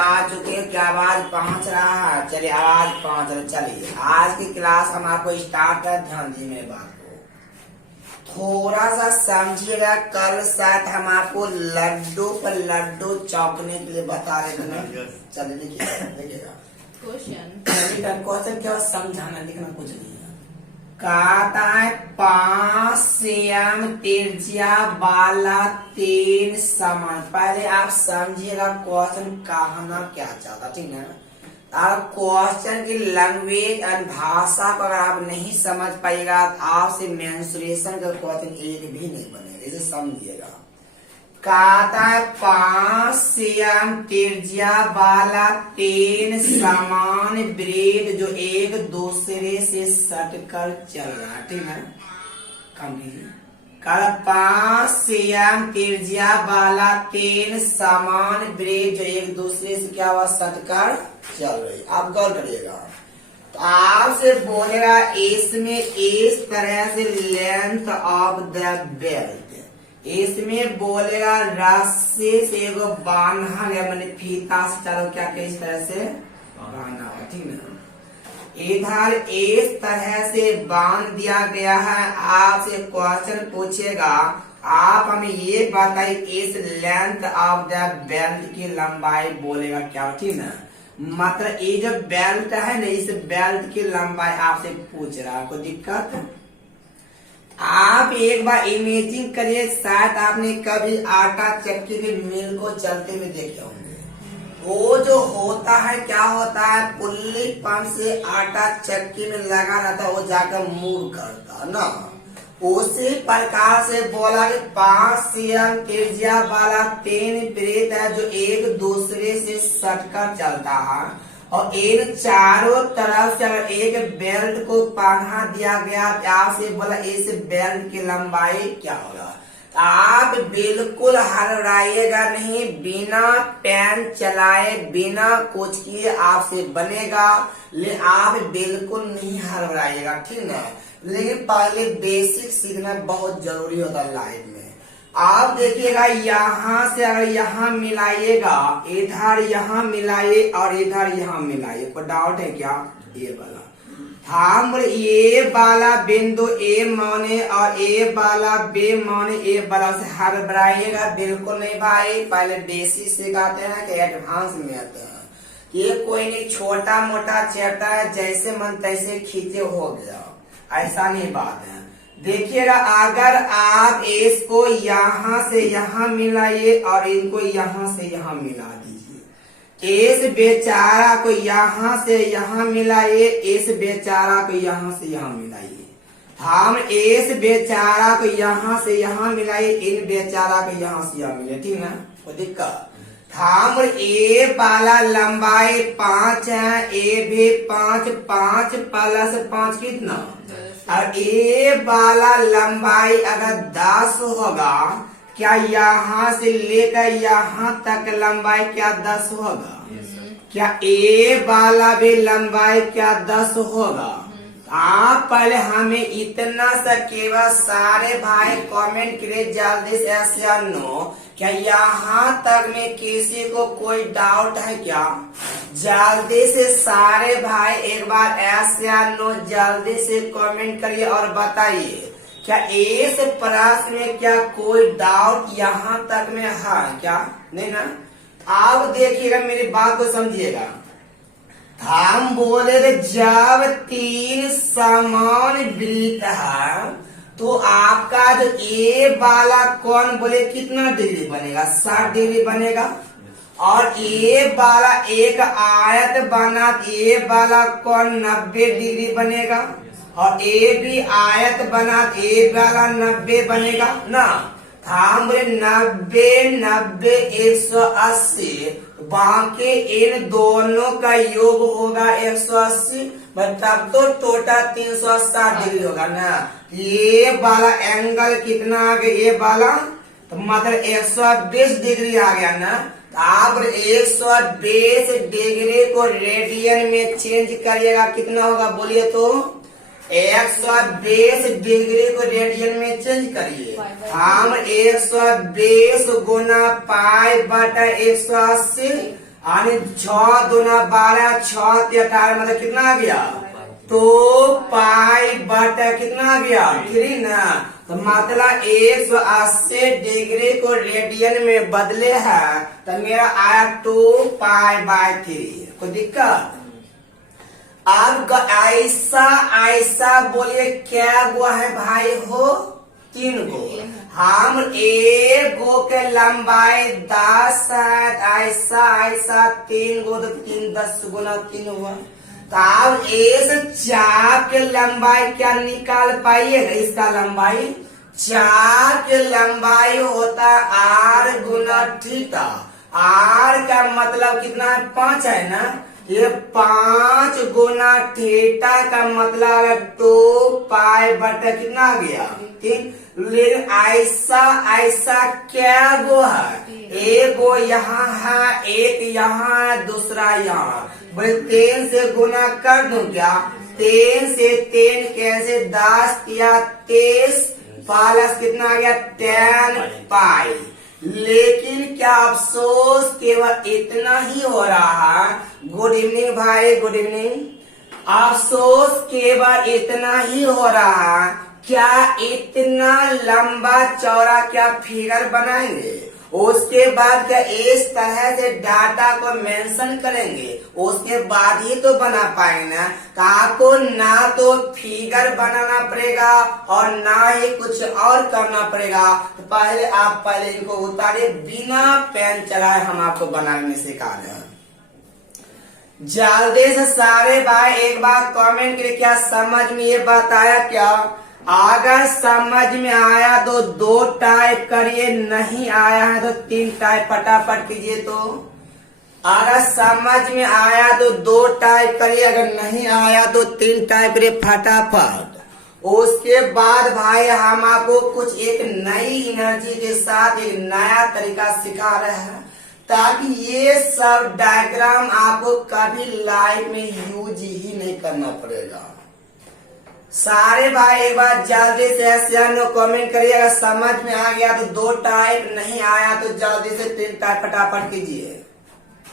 आ चुके हैं, क्या आवाज पहुंच रहा है? चलिए आवाज पहुंच रहा। चलिए आज की क्लास हम आपको स्टार्ट कर, ध्यान दीजिए मेरी बात को थोड़ा सा समझिएगा। कल शायद हम आपको लड्डू पर लड्डू चौंकने के लिए बता रहे थे ना। चलिए देखिएगा क्वेश्चन क्या समझाना लिखना कुछ नहीं है। कहता है 5 सेम त्रिज्या वाला 3 समान। पहले आप समझिएगा क्वेश्चन कहना क्या चाहता, ठीक है। आप क्वेश्चन की लैंग्वेज और भाषा को अगर आप नहीं समझ पाएगा तो आपसे मेंसुरेशन का क्वेश्चन एक भी नहीं बनेगा। इसे समझिएगा। कहता है 5 सेम त्रिज्या वाला 3 समान वृत्त जो एक दूसरे से सटकर चल रहा है, ठीक है। कल 5 सेम त्रिज्या वाला 3 समान वृत्त जो एक दूसरे से क्या हुआ, सटकर चल रही। आप गौर करिएगा। तो आपसे बोलेगा इसमें इस तरह से लेंथ ऑफ द बेल्ट, इसमें बोलेगा रस्सी से एगो बांधा गया, मैंने फीता से चारों क्या इस तरह से बांधा हुआ, ठीक ना। इधर इस तरह से बांध दिया गया है। आपसे क्वेश्चन पूछेगा, आप हमें ये बताइए इस लेंथ ऑफ द बेल्ट की लंबाई बोलेगा क्या, ठीक ना। मतलब ये जो बेल्ट है ना, इस बेल्ट की लंबाई आपसे पूछ रहा है। कोई दिक्कत? आप एक बार इमेजिन करिए, शायद आपने कभी आटा चक्की के मिल को चलते हुए देखे होंगे। वो जो होता है क्या होता है, पुल्ली पंप से आटा चक्की में लगा रहता है, वो जाकर मूव करता ना। उसी प्रकार से बोला कि 5 सेम त्रिज्या वाला 3 वृत्त है जो एक दूसरे से सटकर चलता है, और इन चारों तरफ से अगर एक बेल्ट को बांधा दिया गया, आपसे बोला इस बेल्ट की लंबाई क्या होगा। आप बिल्कुल हड़बड़ाइएगा नहीं, बिना पेन चलाए बिना कुछ किए आपसे बनेगा। लेकिन आप बिल्कुल नहीं हड़बड़ाइएगा, ठीक ना। लेकिन पहले बेसिक सीखना बहुत जरूरी होता है लाइफ में। आप देखिएगा यहाँ से अगर यहाँ मिलाइएगा, इधर यहाँ मिलाइए और इधर यहाँ मिलाइए, कोई डाउट है क्या? ये वाला हम ये वाला बिंदु ए माने और ए वाला बे माने, ए वाला से हड़बड़ाइएगा बिल्कुल नहीं भाई। पहले बेसिक सिखाते हैं कि एडवांस में आते हैं। ये कोई नहीं छोटा मोटा चैप्टर है, जैसे मन तैसे खींचे हो गया, ऐसा नहीं बात है। देखिएगा अगर आप इसको यहाँ से यहाँ मिलाइए और इनको यहाँ से यहाँ मिला दीजिए, इस बेचारा को यहाँ से यहाँ मिलाइए, इस बेचारा को यहाँ से यहाँ मिलाइए, हम इस बेचारा को यहाँ से यहाँ मिलाइए, इन बेचारा को यहाँ से यहाँ मिले, ठीक है। कोई दिक्कत? हम ए वाला लंबाई 5 है, ए भी 5, 5 प्लस 5 कितना, और ए वाला लंबाई अगर 10 होगा, क्या यहाँ से लेकर यहाँ तक लंबाई क्या 10 होगा? क्या ए वाला भी लंबाई क्या 10 होगा? आप पहले हमें इतना सा केवल सारे भाई कमेंट करिए जल्दी से yes या नो। क्या यहाँ तक में किसी को कोई डाउट है क्या? जल्दी से सारे भाई एक बार yes या नो जल्दी से कमेंट करिए और बताइए क्या इस प्रश्न में क्या कोई डाउट यहाँ तक में है क्या? नहीं ना। आप देखिएगा मेरी बात को समझिएगा। हम बोले थे जब 3 समान वृत्त है तो आपका जो ए वाला कोण बोले कितना डिग्री बनेगा, 60 डिग्री बनेगा। और ए वाला एक आयत बना, ए वाला कोण 90 डिग्री बनेगा, और ए भी आयत बना, ए वाला 90 बनेगा ना। हम बोले 90 90 180, बाकी इन दोनों का योग होगा 180, तब तो टोटल 360 डिग्री होगा ना। ये वाला एंगल कितना आ गया, ये वाला तो मतलब 120 डिग्री आ गया ना। तो आप 120 डिग्री को रेडियन में चेंज करिएगा, कितना होगा बोलिए तो? 120 डिग्री को रेडियन में चेंज करिए। हम 120 गुना पाई बटा 180 यानी 6 दूना 12, 6 × 18 मतलब कितना आ गया? 2 पाई बटा कितना आ गया? 3 ना। तो मतलब 180 डिग्री को रेडियन में बदले है तो मेरा आया 2 पाई/3। कोई दिक्कत? अब ऐसा ऐसा बोलिए क्या गो है भाई हो? 3 गो। हम एक गो के लंबाई 10 है, ऐसा ऐसा 3 गो तो 3 10 गुना 3 हुआ। तो अब इस चाप के लंबाई क्या निकाल पाइएगा? इसका लंबाई चाप के लंबाई होता है r गुना थीटा। r का मतलब कितना है? 5 है ना। ये 5 गुना थीटा का मतलब 2 पाई बटा कितना आ गया? 3। लेकिन ऐसा ऐसा क्या गो है? एक गो यहाँ है, एक यहाँ है, दूसरा यहाँ। बोले 3 से गुना कर दूं क्या? 3 से 3 कैसे? 10 या 23 प्लस कितना आ गया? 10 पाई। लेकिन क्या अफसोस केवल इतना ही हो रहा है। गुड इवनिंग भाई, गुड इवनिंग। अफसोस केवल इतना ही हो रहा है। क्या इतना लंबा चौड़ा क्या फिगर बनाएंगे? उसके बाद क्या इस तरह से डाटा को मेंशन करेंगे? उसके बाद ही तो बना पाएंगे ना। तो आपको ना तो फिगर बनाना पड़ेगा और ना ही कुछ और करना पड़ेगा। तो पहले इनको उतारे, बिना पेन चलाए हम आपको बनाने सिखा रहे हैं। जल्दी से सारे भाई एक बार कमेंट करिए, क्या समझ में ये बताया? क्या अगर समझ में आया तो 2 टाइप करिए, नहीं आया है तो 3 टाइप फटाफट कीजिए। तो अगर समझ में आया तो 2 टाइप करिए, अगर नहीं आया तो 3 टाइप करिए फटाफट। उसके बाद भाई हम आपको कुछ एक नई एनर्जी के साथ एक नया तरीका सिखा रहे हैं, ताकि ये सब डायग्राम आपको कभी लाइफ में यूज ही नहीं करना पड़ेगा। सारे भाई एक बार जल्दी से ऐसे कमेंट करिए, अगर समझ में आ गया तो 2 टाइप, नहीं आया तो जल्दी से 3 टाइप फटाफट कीजिए।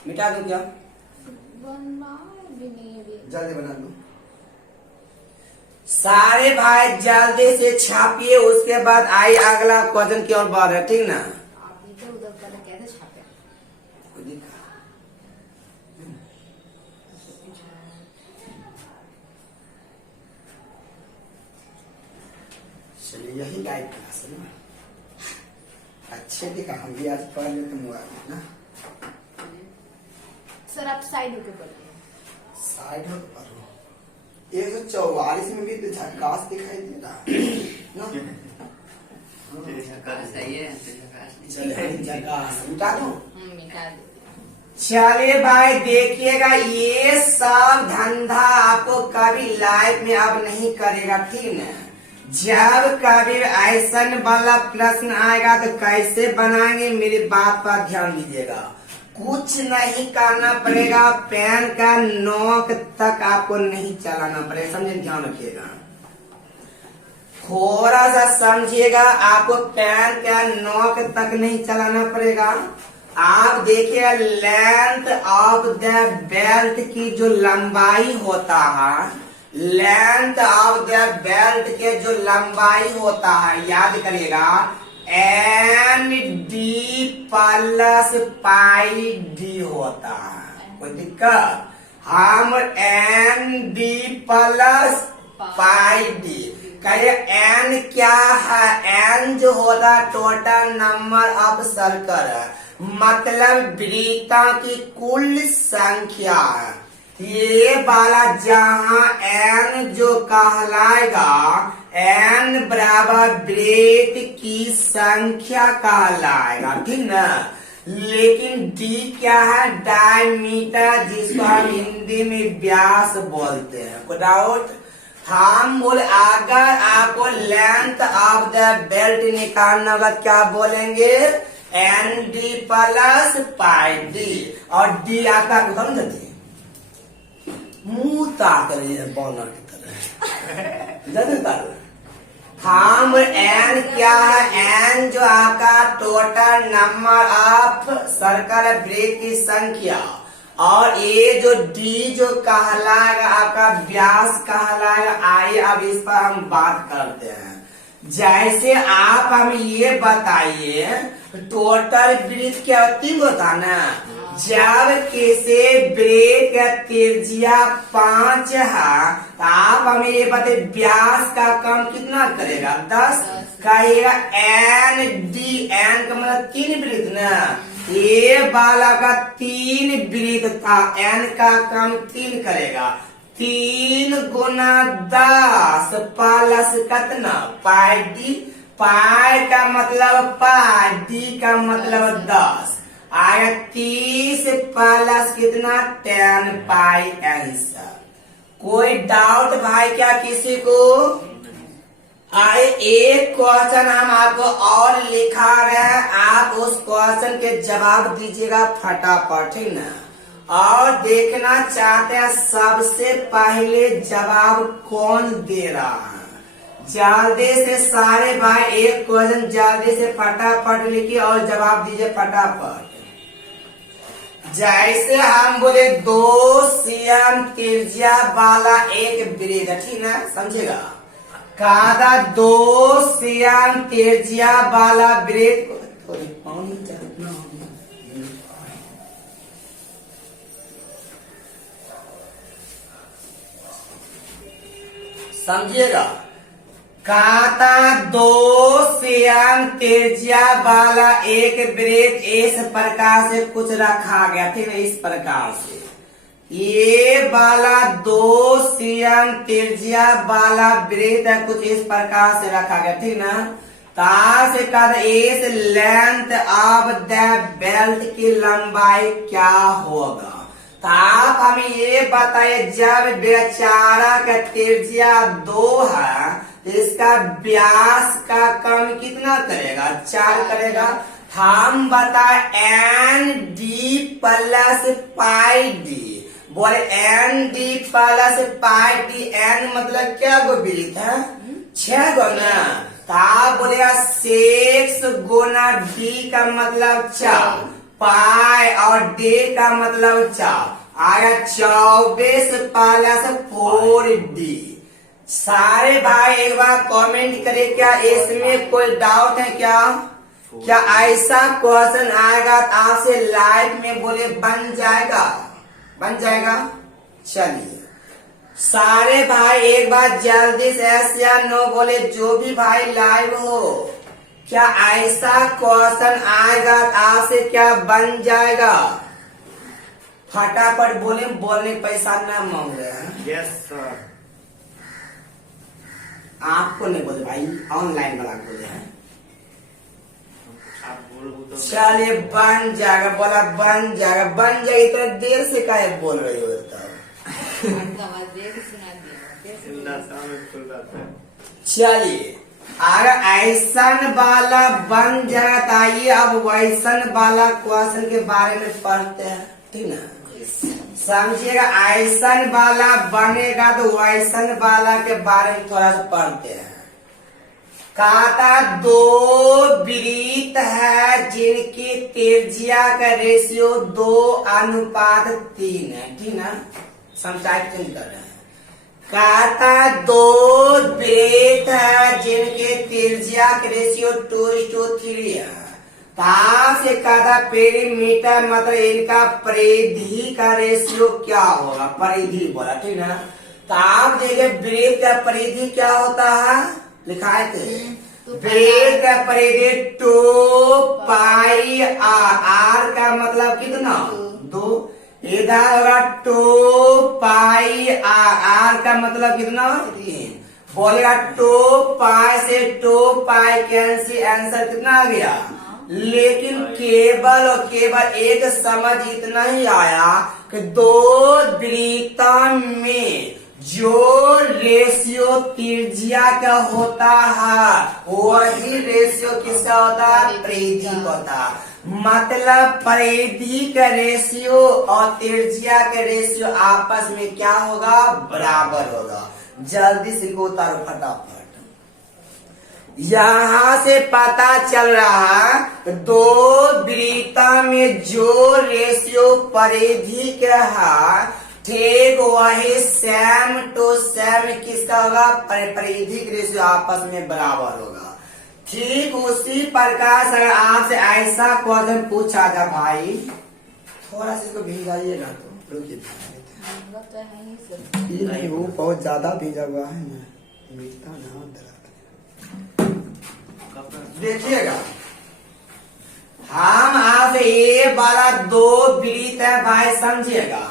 मिटा दो क्या? जल्दी बना दो। सारे भाई जल्दी से छापिए, उसके बाद आई अगला क्वेश्चन की ओर बढ़ है, ठीक ना? चलिए यही गाइड क्लास है ना। अच्छे दिखा, हम भी आज पढ़ लेते मोबाइल ना। सर आप साइड होके पढ़िए। साइड होके पढ़ो। 144 में भी तो झकास दिखाई दे रहा ना। झकास सही है। चलिए झकास मिटा दो। मिटा दो। चलिए भाई देखिएगा, ये सब धंधा आपको कभी लाइफ में अब नहीं करेगा, ठीक है? जब कभी ऐसा वाला प्रश्न आएगा तो कैसे बनाएंगे, मेरी बात पर ध्यान दीजिएगा। कुछ नहीं करना पड़ेगा, पेन का नोक तक आपको नहीं चलाना पड़ेगा, समझे? ध्यान रखिएगा, थोड़ा सा समझिएगा। आपको पेन का नोक तक नहीं चलाना पड़ेगा। आप देखिए, लेंथ ऑफ द बेल्ट की जो लंबाई होता है, लेंथ ऑफ द बेल्ट के जो लंबाई होता है, याद करिएगा, ND प्लस पाई डी होता है। कोई दिक्कत? हम ND प्लस पाई डी कहिए। N क्या है? N जो होता है टोटल नंबर ऑफ सर्कल है, मतलब वृत्तों की कुल संख्या है। ये वाला जहाँ n जो कहलाएगा, n बराबर वृत्त की संख्या कहलाएगा, ठीक ना? लेकिन d क्या है? डायमीटर, जिसको हम हिंदी में व्यास बोलते हैं। कोई डाउट? हम बोले अगर आपको लेंथ ऑफ द बेल्ट निकालना होगा, क्या बोलेंगे? ND plus pi D. और d आपका उदाहरण देते मुंह ताक रही है बॉनर की तरह। हम n क्या है? n जो आपका टोटल नंबर ऑफ सर्कल वृत्त की संख्या, और ये जो डी जो कहलाएगा आपका व्यास कहलाएगा। आइए अब इस पर हम बात करते हैं। जैसे आप हम ये बताइए टोटल वृत्त क्या तीन होता ना, जब किसी वृत्त का त्रिज्या 5 है तो आप हमें ये बताइए व्यास का कम कितना करेगा 10 कहेगा। एन डी एन का मतलब 3 वृत्त ना, ये वाला का 3 वृत्त था, एन का कम 3 करेगा। 3 गुना 10 प्लस कितना पाई डी, पाई का मतलब पाई, डी का मतलब 10 आया। 30 प्लस कितना 10 पाई आंसर। कोई डाउट भाई क्या किसी को? आए एक क्वेश्चन हम आपको और लिखा रहे हैं, आप उस क्वेश्चन के जवाब दीजिएगा फटाफट, ठीक ना। और देखना चाहते हैं सबसे पहले जवाब कौन दे रहा है। जल्दी से सारे भाई एक क्वेश्चन जल्दी से फटाफट लिखिए और जवाब दीजिए फटाफट। जैसे हम बोले 2 cm त्रिज्या वाला एक वृत्त, ठीक ना, समझेगा। कहा 2 cm त्रिज्या वाला वृत्त, समझिएगा। काता 2 cm त्रिज्या वाला एक वृत्त इस प्रकार से कुछ रखा गया, ठीक है, इस प्रकार से। ये वाला 2 cm त्रिज्या वाला वृत्त कुछ इस प्रकार से रखा गया, ठीक ना। तार से कहा इस लेंथ ऑफ द बेल्ट की लंबाई क्या होगा। तो आप हमें ये बताइए जब बेचारा का त्रिज्या 2 है तो इसका व्यास का कम कितना करेगा 4 करेगा। हम बताए N D plus pi D, बोले N D plus pi D, N मतलब क्या गो वृत्त है 6 गो ना, तो आप बोलेगा 6 गुना डी का मतलब 4, पाई और डी का मतलब 4 आया 24 प्लस 4D। सारे भाई एक बार कमेंट करें क्या इसमें कोई डाउट है क्या? क्या ऐसा क्वेश्चन आएगा तो आपसे लाइव में बोले बन जाएगा, बन जाएगा। चलिए सारे भाई एक बार जल्दी से यस या नो बोले, जो भी भाई लाइव हो, क्या ऐसा क्वेश्चन आएगा तो आपसे क्या बन जाएगा? फटाफट बोले, बोलने पैसा ना मांग रहे हैं। Yes sir. आपको नहीं बोले भाई, ऑनलाइन वाला बोले हैं। आप बोल तो चलिए बन जाएगा, बोला बन जाएगा, बन जाएगा। इतना देर से काहे बोल रही हो? चलिए अगर ऐसन वाला बन जाए तो आइए अब वैसन वाला क्वेश्चन के बारे में पढ़ते हैं, ठीक ना। समझिएगा ऐसन वाला बनेगा तो वैसन वाला के बारे में थोड़ा सा पढ़ते हैं। कहता 2 वृत्त है जिनकी त्रिज्या का रेशियो 2:3 है, ठीक ना। समझाइए चेंज कर रहे हैं। कहता 2 वृत्त है जिनके त्रिज्या का रेशियो 2:3 है। पास से कहा पेरीमीटर मतलब इनका परिधि का रेशियो क्या होगा, परिधि बोला, ठीक ना। तो आप देखिए वृत्त का परिधि क्या होता है, लिखाए थे वृत्त का परिधि 2 पाई आर, आर का मतलब कितना 2, इधर होगा 2 पाई आर, आर का मतलब कितना 3, बोलेगा 2 पाई से 2 पाई कैंसिल, आंसर कितना आ गया। लेकिन केवल और केवल एक समझ इतना ही आया कि 2 वृत्तों में जो रेशियो त्रिज्या का होता है वही रेशियो किसका होता है, परिधि होता है। मतलब परिधि का रेशियो और त्रिज्या का रेशियो आपस में क्या होगा, बराबर होगा। जल्दी से उतारो फटाफट। यहाँ से पता चल रहा दो वृत्ता में जो रेशियो परिधि का है ठीक वही सेम टू सेम किसका होगा, परिधि के रेशियो आपस में बराबर होगा। ठीक उसी प्रकार से अगर आपसे ऐसा क्वेश्चन पूछा था भाई, थोड़ा सा इसको भिजाइएगा तो रुकिए, तो है ही सर। नहीं वो बहुत ज्यादा भीजा हुआ है ना, मिलता ना दर्द। देखिएगा हम आप ये वाला दो वृत्त है भाई, समझिएगा।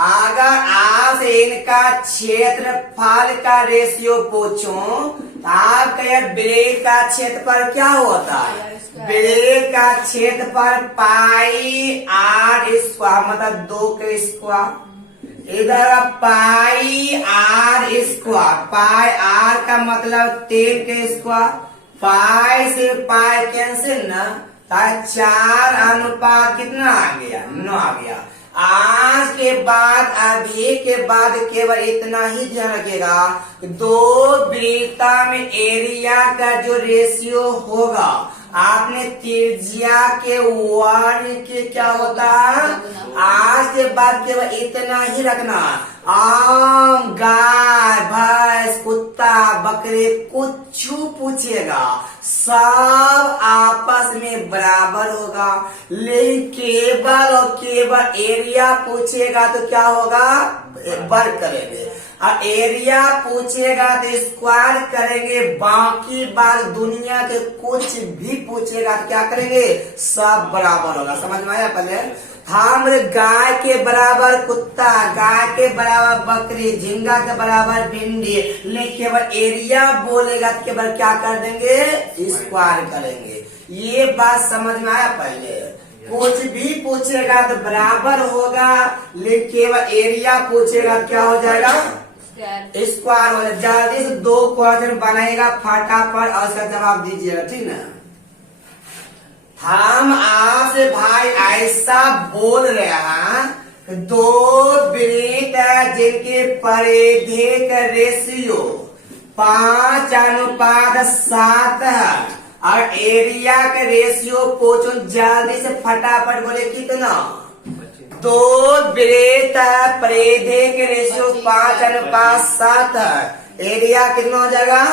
अगर आप इनका क्षेत्रफल का रेशियो पूछूं तो आपका वृत्त का क्षेत्रफल क्या होता है, वृत्त का क्षेत्रफल पाई आर स्क्वायर, मतलब 2 का स्क्वायर, इधर पाई आर स्क्वायर, पाई आर का मतलब 10 का स्क्वायर, पाई से पाई कैंसिल ना, 4 अनुपात कितना आ गया, 9 आ गया। आज के बाद अभी के बाद केवल इतना ही ध्यान रखिएगा, दो वृत्ता में एरिया का जो रेशियो होगा आपने त्रिज्या के वर्ग के क्या होता है, आज के बाद केवल इतना ही रखना। आम गाय भैंस कुत्ता बकरे कुछ पूछेगा सब आपस में बराबर होगा, लेकिन केवल और केवल एरिया पूछेगा तो क्या होगा, वर्ग करेंगे, और एरिया पूछेगा तो स्क्वायर करेंगे। बाकी बात दुनिया के कुछ भी पूछेगा तो क्या करेंगे, सब बराबर होगा। समझ में आया? पहले हम गाय के बराबर कुत्ता, गाय के बराबर बकरी, झींगा के बराबर भिंडी, लेकिन केवल एरिया बोलेगा तो केवल क्या कर देंगे, स्क्वायर करेंगे। ये बात समझ में आया? पहले कुछ भी पूछेगा तो बराबर होगा, लेकिन केवल एरिया पूछेगा तो क्या हो जाएगा, स्क्वायर हो जाएगा। जल्दी से 2 क्वेश्चन बनाएगा फटाफट और उसका जवाब दीजिएगा, ठीक ना। हम आपसे भाई ऐसा बोल रहे हैं, दो वृत्त जिनके परिधि का रेशियो 5 अनुपात 7 है और एरिया का रेशियो पूछो, जल्दी से फटाफट बोले कितना, दो वृत्त परिधि के रेशियो 5 अनुपात 7 है, एरिया कितना हो जाएगा,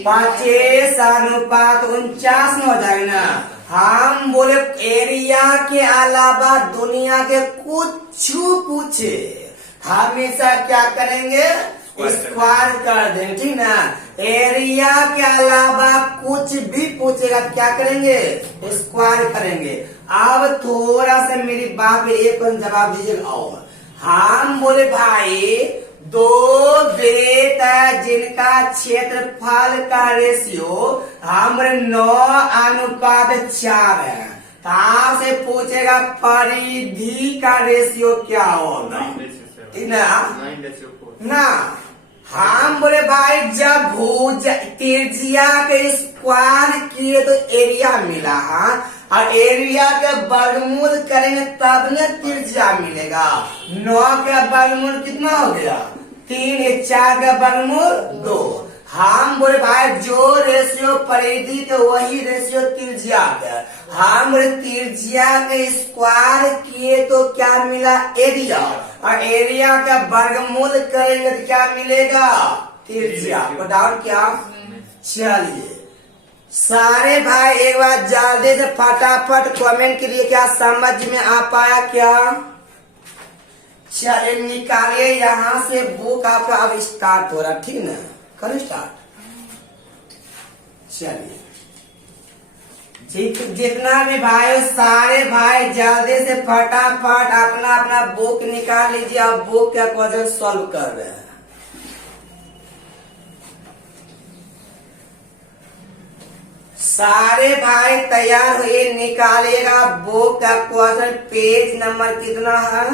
25 अनुपात 49 हो जाएगा ना। हम बोले एरिया के अलावा दुनिया के कुछ पूछे हमेशा क्या करेंगे, स्क्वायर कर देंगे, ठीक ना। एरिया के अलावा कुछ भी पूछेगा तो क्या करेंगे, स्क्वायर करेंगे। अब थोड़ा सा मेरी बात पे एक जवाब दीजिएगा। और हम बोले भाई दो वृत्त जिनका क्षेत्रफल का रेशियो हमारे 9 अनुपात 4 है, तो आपसे पूछेगा परिधि का रेशियो क्या होगा, ठीक ना। हम बोले भाई जब त्रिज्या के स्क्वायर किए तो एरिया मिला है, और एरिया का वर्गमूल करेंगे तब न त्रिज्या मिलेगा। 9 का वर्गमूल कितना हो गया, 3, 4 का वर्गमूल 2। हम बोले भाई जो रेशियो परिधि के वही रेशियो त्रिज्या का, हम त्रिज्या के स्क्वायर किए तो क्या मिला, एरिया, और एरिया का वर्गमूल करेंगे तो क्या मिलेगा, त्रिज्या। को डाउट क्या? चलिए सारे भाई एक बार जल्दी से फटाफट कमेंट कीजिए क्या समझ में आ पाया क्या। चलिए निकालिए यहाँ से बुक, आपका अब स्टार्ट हो रहा, ठीक ना, करो स्टार्ट। चलिए जितना भी भाई सारे भाई जल्दी से फटाफट अपना अपना बुक निकाल लीजिए, आप बुक का क्वेश्चन सॉल्व कर रहे हैं। सारे भाई तैयार हुए, निकालिएगा बुक का क्वेश्चन। पेज नंबर कितना है,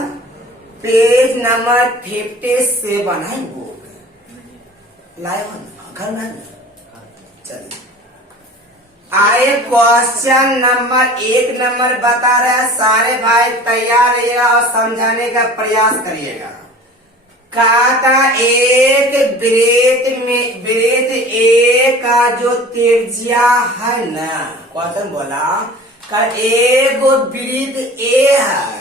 पेज नंबर 57 है बुक, लाए घर में। चलिए आए क्वेश्चन नंबर 1 नंबर बता रहे हैं। सारे भाई तैयार रहिएगा और समझाने का प्रयास करिएगा। कहा था एक वृत्त ए का जो त्रिज्या है ना, क्वेश्चन बोला का एक वृत्त ए है,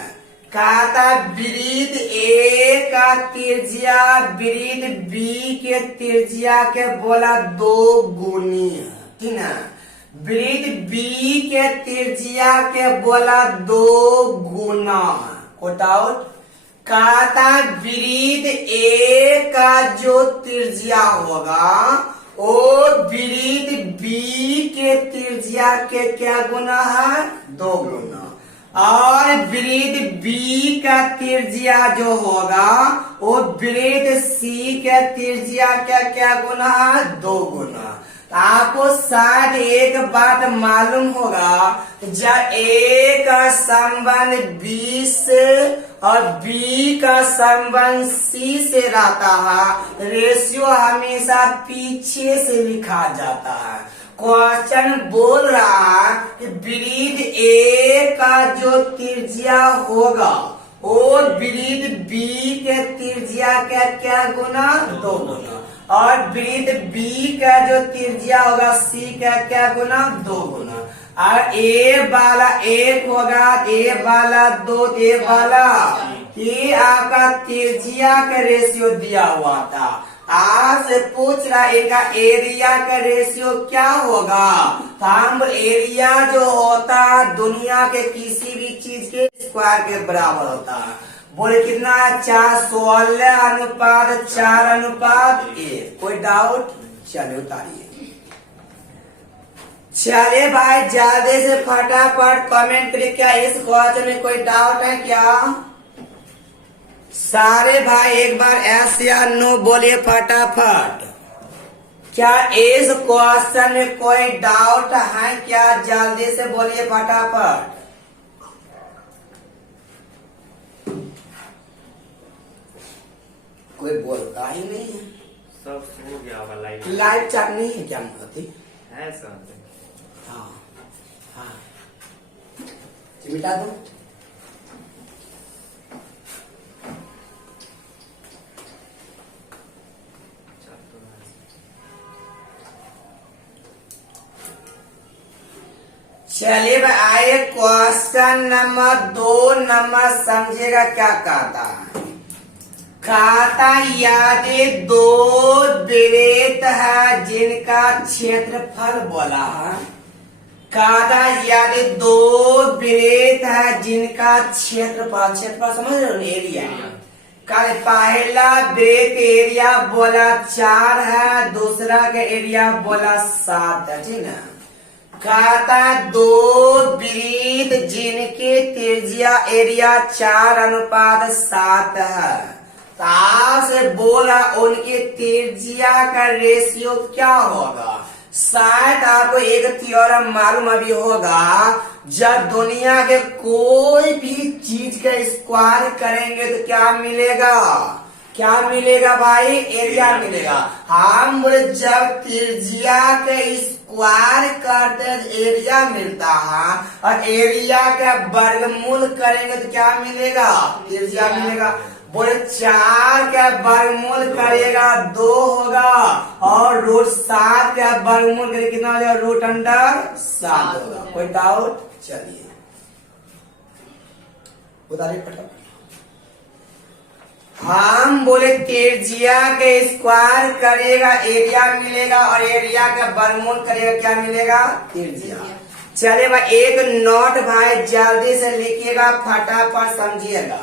कहा था वृत्त ए का त्रिज्या वृत्त बी के त्रिज्या के बोला 2 गुनी है, ठीक ना। वृत्त बी के त्रिज्या के बोला 2 गुना है, कोई डाउट। कहा था वृत्त ए का जो त्रिज्या होगा वो वृत्त बी के त्रिज्या के क्या गुना है, 2 गुना। और वृत्त बी का त्रिज्या जो होगा वो वृत्त सी के त्रिज्या का क्या गुना है, 2 गुना। आपको शायद एक बात मालूम होगा, जब ए का संबंध बी से और बी का संबंध सी से रहता है, रेशियो हमेशा पीछे से लिखा जाता है। क्वेश्चन बोल रहा है कि वृत्त ए का जो त्रिज्या होगा वो वृत्त बी के त्रिज्या का क्या गुना, 2 गुना। और वृत्त बी का जो त्रिज्या होगा सी का क्या गुना, 2 गुना। और ए वाला 1 होगा, ए वाला 2, ए वाला, ये आपका त्रिज्या का रेशियो दिया हुआ था। आज से पूछ रहा इनका एरिया का रेशियो क्या होगा, तो हम एरिया जो होता है दुनिया के किसी भी चीज के स्क्वायर के बराबर होता है। बोले कितना है, 4:16:4:1। कोई डाउट? चलिए उतारिए। चलिए भाई जल्दी से फटाफट कमेंट करिए, क्या इस क्वेश्चन में कोई डाउट है क्या? सारे भाई एक बार एस या नो बोलिए फटाफट। क्या इस क्वेश्चन में कोई डाउट है क्या? जल्दी से बोलिए फटाफट। कोई बोलता ही नहीं है, सब सो गया होगा। लाइट चाक नहीं है क्या महती? है सर। हाँ हाँ मिटा दो। चलिए भाई आइए क्वेश्चन नंबर 2 नंबर समझिएगा क्या कहता है। कहता यदि 2 वृत्त है जिनका क्षेत्रफल बोला है, कहता यदि 2 वृत्त है जिनका क्षेत्रफल समझ रहे हो, एरिया। कल पहला वृत्त एरिया बोला 4 है, दूसरा का एरिया बोला 7 है, ठीक है। कहता 2 वृत्त जिनके त्रिज्या एरिया 4:7 है, तो आपसे बोला उनके त्रिज्या का रेशियो क्या होगा। शायद आपको एक थ्योरम मालूम अभी होगा, जब दुनिया के कोई भी चीज का स्क्वायर करेंगे तो क्या मिलेगा, क्या मिलेगा भाई? एरिया मिलेगा। हम बोले जब त्रिज्या का स्क्वायर करते हैं एरिया मिलता है, और एरिया का वर्गमूल करेंगे तो क्या मिलेगा? त्रिज्या मिलेगा। बोले 4 का वर्गमूल करेगा 2 होगा, और √7 का वर्गमूल करेगा कितना हो जाएगा? √7 होगा। कोई डाउट? चलिए उतारिए फटाफट। हम बोले त्रिज्या के स्क्वायर करेगा एरिया मिलेगा, और एरिया का वर्गमूल करेगा क्या मिलेगा? त्रिज्या। चलिए भाई एक नोट भाई जल्दी से लिखिएगा, फटाफट समझिएगा,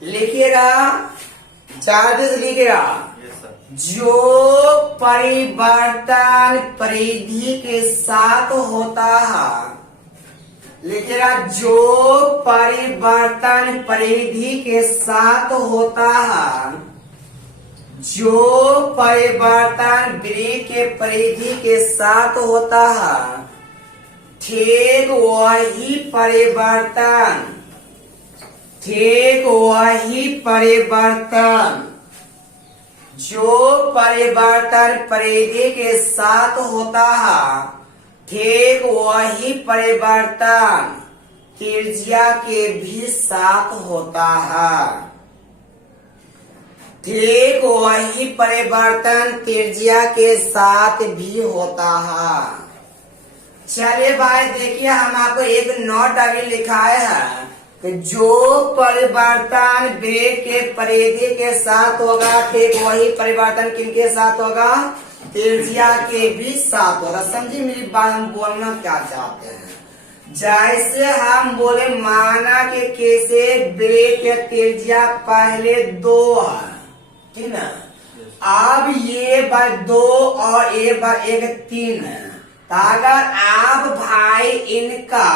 लिखिएगा जल्दी से लिखिएगा। जो परिवर्तन परिधि के साथ होता है, लिखिएगा जो परिवर्तन परिधि के साथ होता है, जो परिवर्तन वृत्त के परिधि के साथ होता है, ठीक वही परिवर्तन जो परिवर्तन परिधि के साथ होता है, ठीक वही परिवर्तन त्रिज्या के भी साथ होता है। ठीक वही परिवर्तन त्रिज्या के साथ भी होता है। चलिए भाई देखिए, हम आपको एक नोट अभी लिखाए हैं कि जो परिवर्तन वेग के परिधि के साथ होगा, ठीक वही परिवर्तन किनके साथ होगा, त्रिज्या के भी साथ होगा। समझिए मेरी बात, हम बोलना क्या चाहते हैं। जैसे हम बोले माना कि कैसे वेग के त्रिज्या पहले 2 है, ठीक ना, अब ये बार 2 और ये बार 1 3 है। तो अगर आप भाई इनका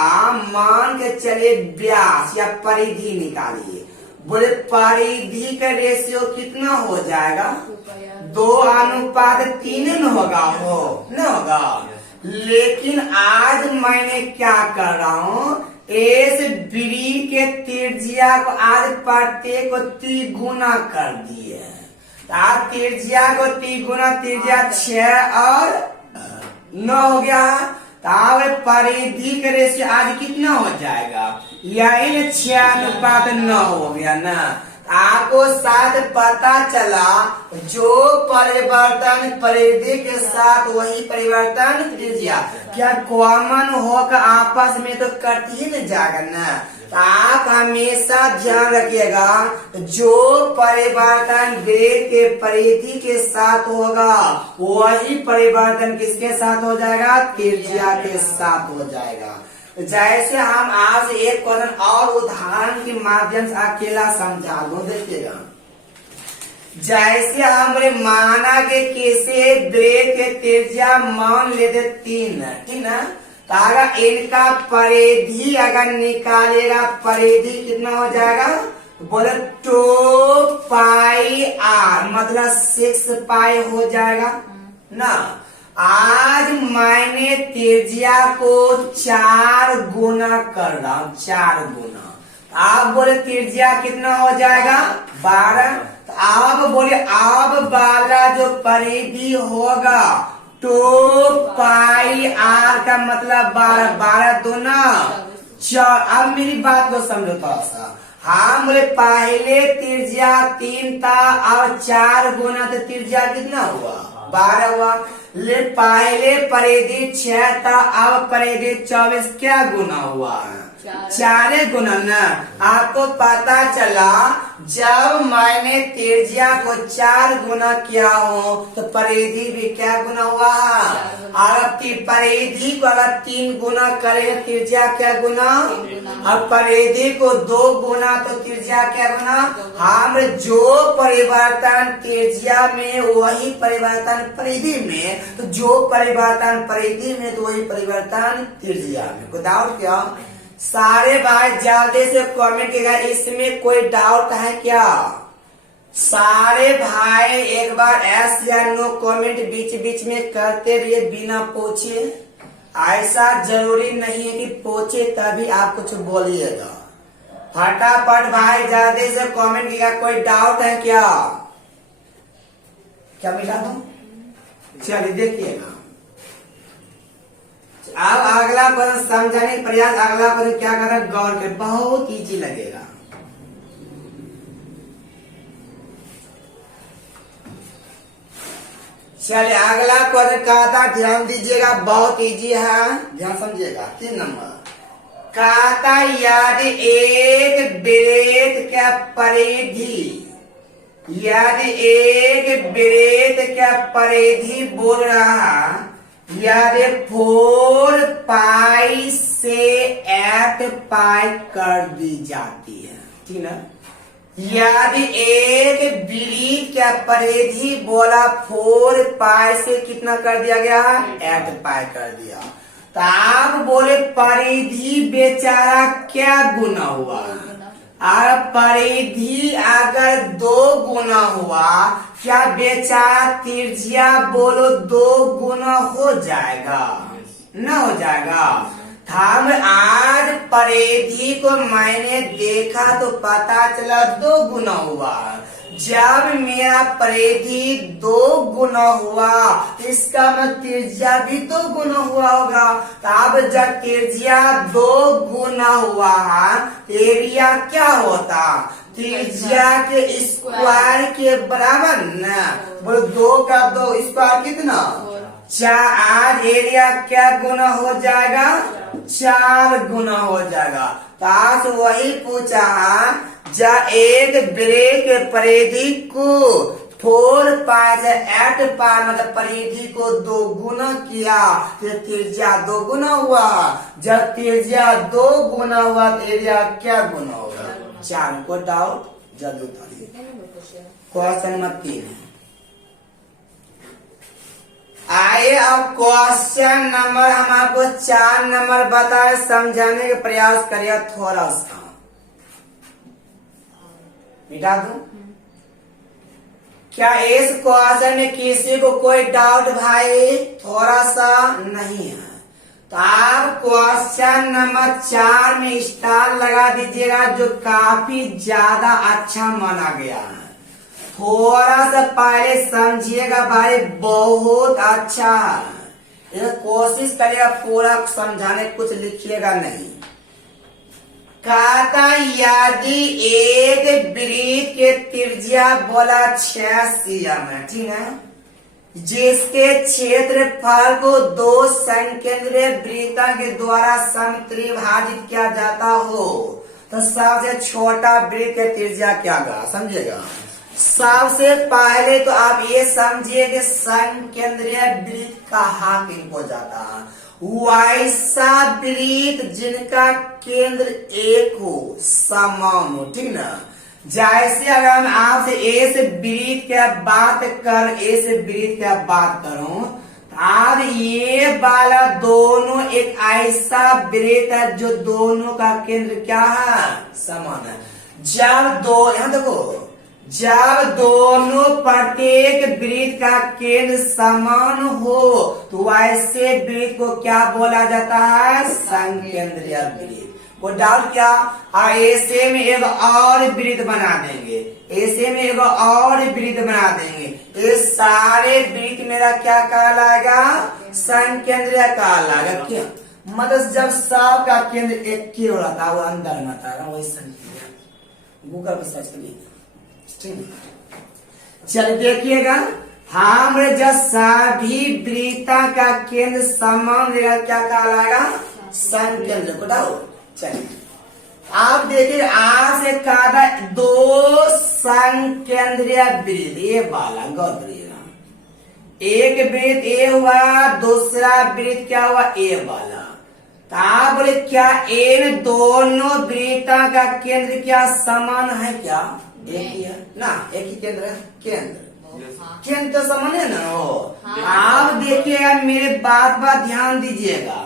मान के चले व्यास या परिधि निकालिए, बोले परिधि का रेशियो कितना हो जाएगा, 2:3 न होगा, न होगा। लेकिन आज मैं क्या कर रहा हूँ, इस वृत्त के त्रिज्या को आज प्रत्येक को 3 गुना कर दिए। आज त्रिज्या को 3 गुना, त्रिज्या 6 और 9 हो गया। तो परिधि का रेशियो आज कितना हो जाएगा, यही 6:9 हो गया ना। आपको साथ पता चला जो परिवर्तन परिधि के साथ वही परिवर्तन त्रिज्या क्या कॉमन होकर आपस में तो कट ही न जाएगा ना। तो आप हमेशा ध्यान रखिएगा, जो परिवर्तन वेग के परिधि के साथ होगा वही परिवर्तन किसके साथ हो जाएगा, त्रिज्या के साथ हो जाएगा। जैसे हम आज एक क्वेश्चन और उदाहरण के माध्यम से अकेला समझा दो, देखिएगा। जैसे हमने माना कि किसी वेग के त्रिज्या मान लेते 3, ठीक ना, तो अगर इनका परिधि अगर निकालेगा, परिधि कितना हो जाएगा, बोले 2πr मतलब 6π हो जाएगा ना। आज मैंने त्रिज्या को 4 गुना कर रहा हूँ, 4 गुना। आप बोले त्रिज्या कितना हो जाएगा, 12। तो आप बोले अब वाला जो परिधि होगा 2πr का मतलब 12, 12 दूना 4। अब मेरी बात को समझो थोड़ा सा। हाँ बोले पहले त्रिज्या 3 था और 4 गुना तो त्रिज्या कितना हुआ, 12 हुआ। ले पहले परिधि 6 था, अब परिधि 24, क्या गुना हुआ, 4 गुना ना। आपको पता चला जब मैंने त्रिज्या को 4 गुना किया हो तो परिधि भी क्या गुना हुआ। और परिधि को अगर 3 गुना करें त्रिज्या क्या गुना, और परिधि को 2 गुना तो त्रिज्या क्या गुना। हम जो परिवर्तन त्रिज्या में वही परिवर्तन परिधि में, तो जो परिवर्तन परिधि में तो वही परिवर्तन त्रिज्या में। कोई डाउट क्या, सारे भाई जल्दी से कमेंट कीजिएगा, इसमें कोई डाउट है क्या। सारे भाई एक बार एस या नो कमेंट बीच बीच में करते रहिए बिना पूछे। ऐसा जरूरी नहीं है कि पूछे तभी आप कुछ बोलिएगा। फटाफट भाई जल्दी से कमेंट कीजिएगा, कोई डाउट है क्या, क्या मिला दो। चलिए देखिएगा, अब अगला क्वेश्चन समझाने का प्रयास। अगला क्वेश्चन क्या कर रहा है, गौर कर, बहुत इजी लगेगा। चलिए अगला क्वेश्चन कहा था, ध्यान दीजिएगा, बहुत इजी है, ध्यान समझिएगा। 3 नंबर कहा था, यदि एक वृत्त का परिधि, यदि एक वृत्त का परिधि बोल रहा, यदि 4π से 8π कर दी जाती है, ठीक ना। यदि एक वृत्त का परिधि बोला 4π से कितना कर दिया गया, 8π कर दिया। तो आप बोले परिधि बेचारा क्या गुना हुआ, और परिधि अगर 2 गुना हुआ, क्या बेचारा त्रिज्या बोलो 2 गुना हो जाएगा, न हो जाएगा। हम आज परिधि को मैंने देखा तो पता चला 2 गुना हुआ। जब मेरा परिधि 2 गुना हुआ, इसका मतलब त्रिज्या भी 2 गुना हुआ होगा। तो अब जब त्रिज्या 2 गुना हुआ, एरिया क्या होता, त्रिज्या के स्क्वायर के बराबर ना। बोलो 2 का 2 स्क्वायर कितना 4। एरिया क्या गुना हो जाएगा 4 गुना हो जाएगा। तो आज वही पूछा जा एक वृत्त के परिधि को 4 पाई 8 पाई मतलब परिधि को 2 गुना किया तो त्रिज्या 2 गुना हुआ। जब त्रिज्या 2 गुना हुआ तो एरिया क्या गुना होगा 4 को डाउट जल्दी उतारिए। क्वेश्चन नंबर 3 आइए अब क्वेश्चन नंबर हम आपको 4 नंबर बताए समझाने का प्रयास करिए थोड़ा सा। मिटा दूं क्या इस क्वेश्चन में किसी को कोई डाउट भाई थोड़ा सा नहीं है? तो आप क्वेश्चन नंबर 4 में स्टार लगा दीजिएगा जो काफी ज्यादा अच्छा माना गया है। थोड़ा सा पहले समझिएगा भाई बहुत अच्छा है। कोशिश करिएगा पूरा समझाने कुछ लिखिएगा नहीं। कहता यदि एक वृत्त के त्रिज्या बोला 6 cm है ठीक है जिसके क्षेत्रफल को 2 संकेंद्रीय वृत्तों के द्वारा समत्रिभाजित किया जाता हो तो सबसे छोटा वृत्त के त्रिज्या क्या होगा समझिएगा। सबसे पहले तो आप ये समझिए कि संकेंद्रीय वृत्त कहाँ किनको जाता है वैसा वृत्त जिनका केंद्र एक हो समान हो ठीक ना। जैसे अगर हम आपसे ए से वृत्त की बात करूं तो आप ये वाला दोनों एक ऐसा वृत्त है जो दोनों का केंद्र क्या है समान है। यहाँ देखो जब दोनों प्रत्येक वृत्त का केंद्र समान हो तो वैसे वृत्त को क्या बोला जाता है संकेंद्रीय वृत्त। वो डाउट क्या ऐसे में एक और वृत्त बना देंगे ये सारे वृत्त मेरा क्या कहलाएगा संकेंद्रीय कहलाएगा। क्या मतलब जब सब का केंद्र एक ही हो रहा था वो अंदर में था वही संकेंद्रीय। गूगल पर सर्च करिए। चलिए देखिएगा हमारे जब सभी वृत्तों का केंद्र समान रहेगा क्या कहलाएगा संकेंद्र को डालो। चलिए आप देखिए आज से कहा 2 संकेंद्रीय वृत्त ये वाला गौर करिएगा। एक वृत्त ए हुआ दूसरा वृत्त क्या हुआ ए वाला। तो आप बोले क्या इन दोनों वृत्तों का केंद्र क्या समान है क्या एक ही है ना एक ही केंद्र है केंद्र तो समान है ना हो। आप देखिएगा मेरे बात ध्यान दीजिएगा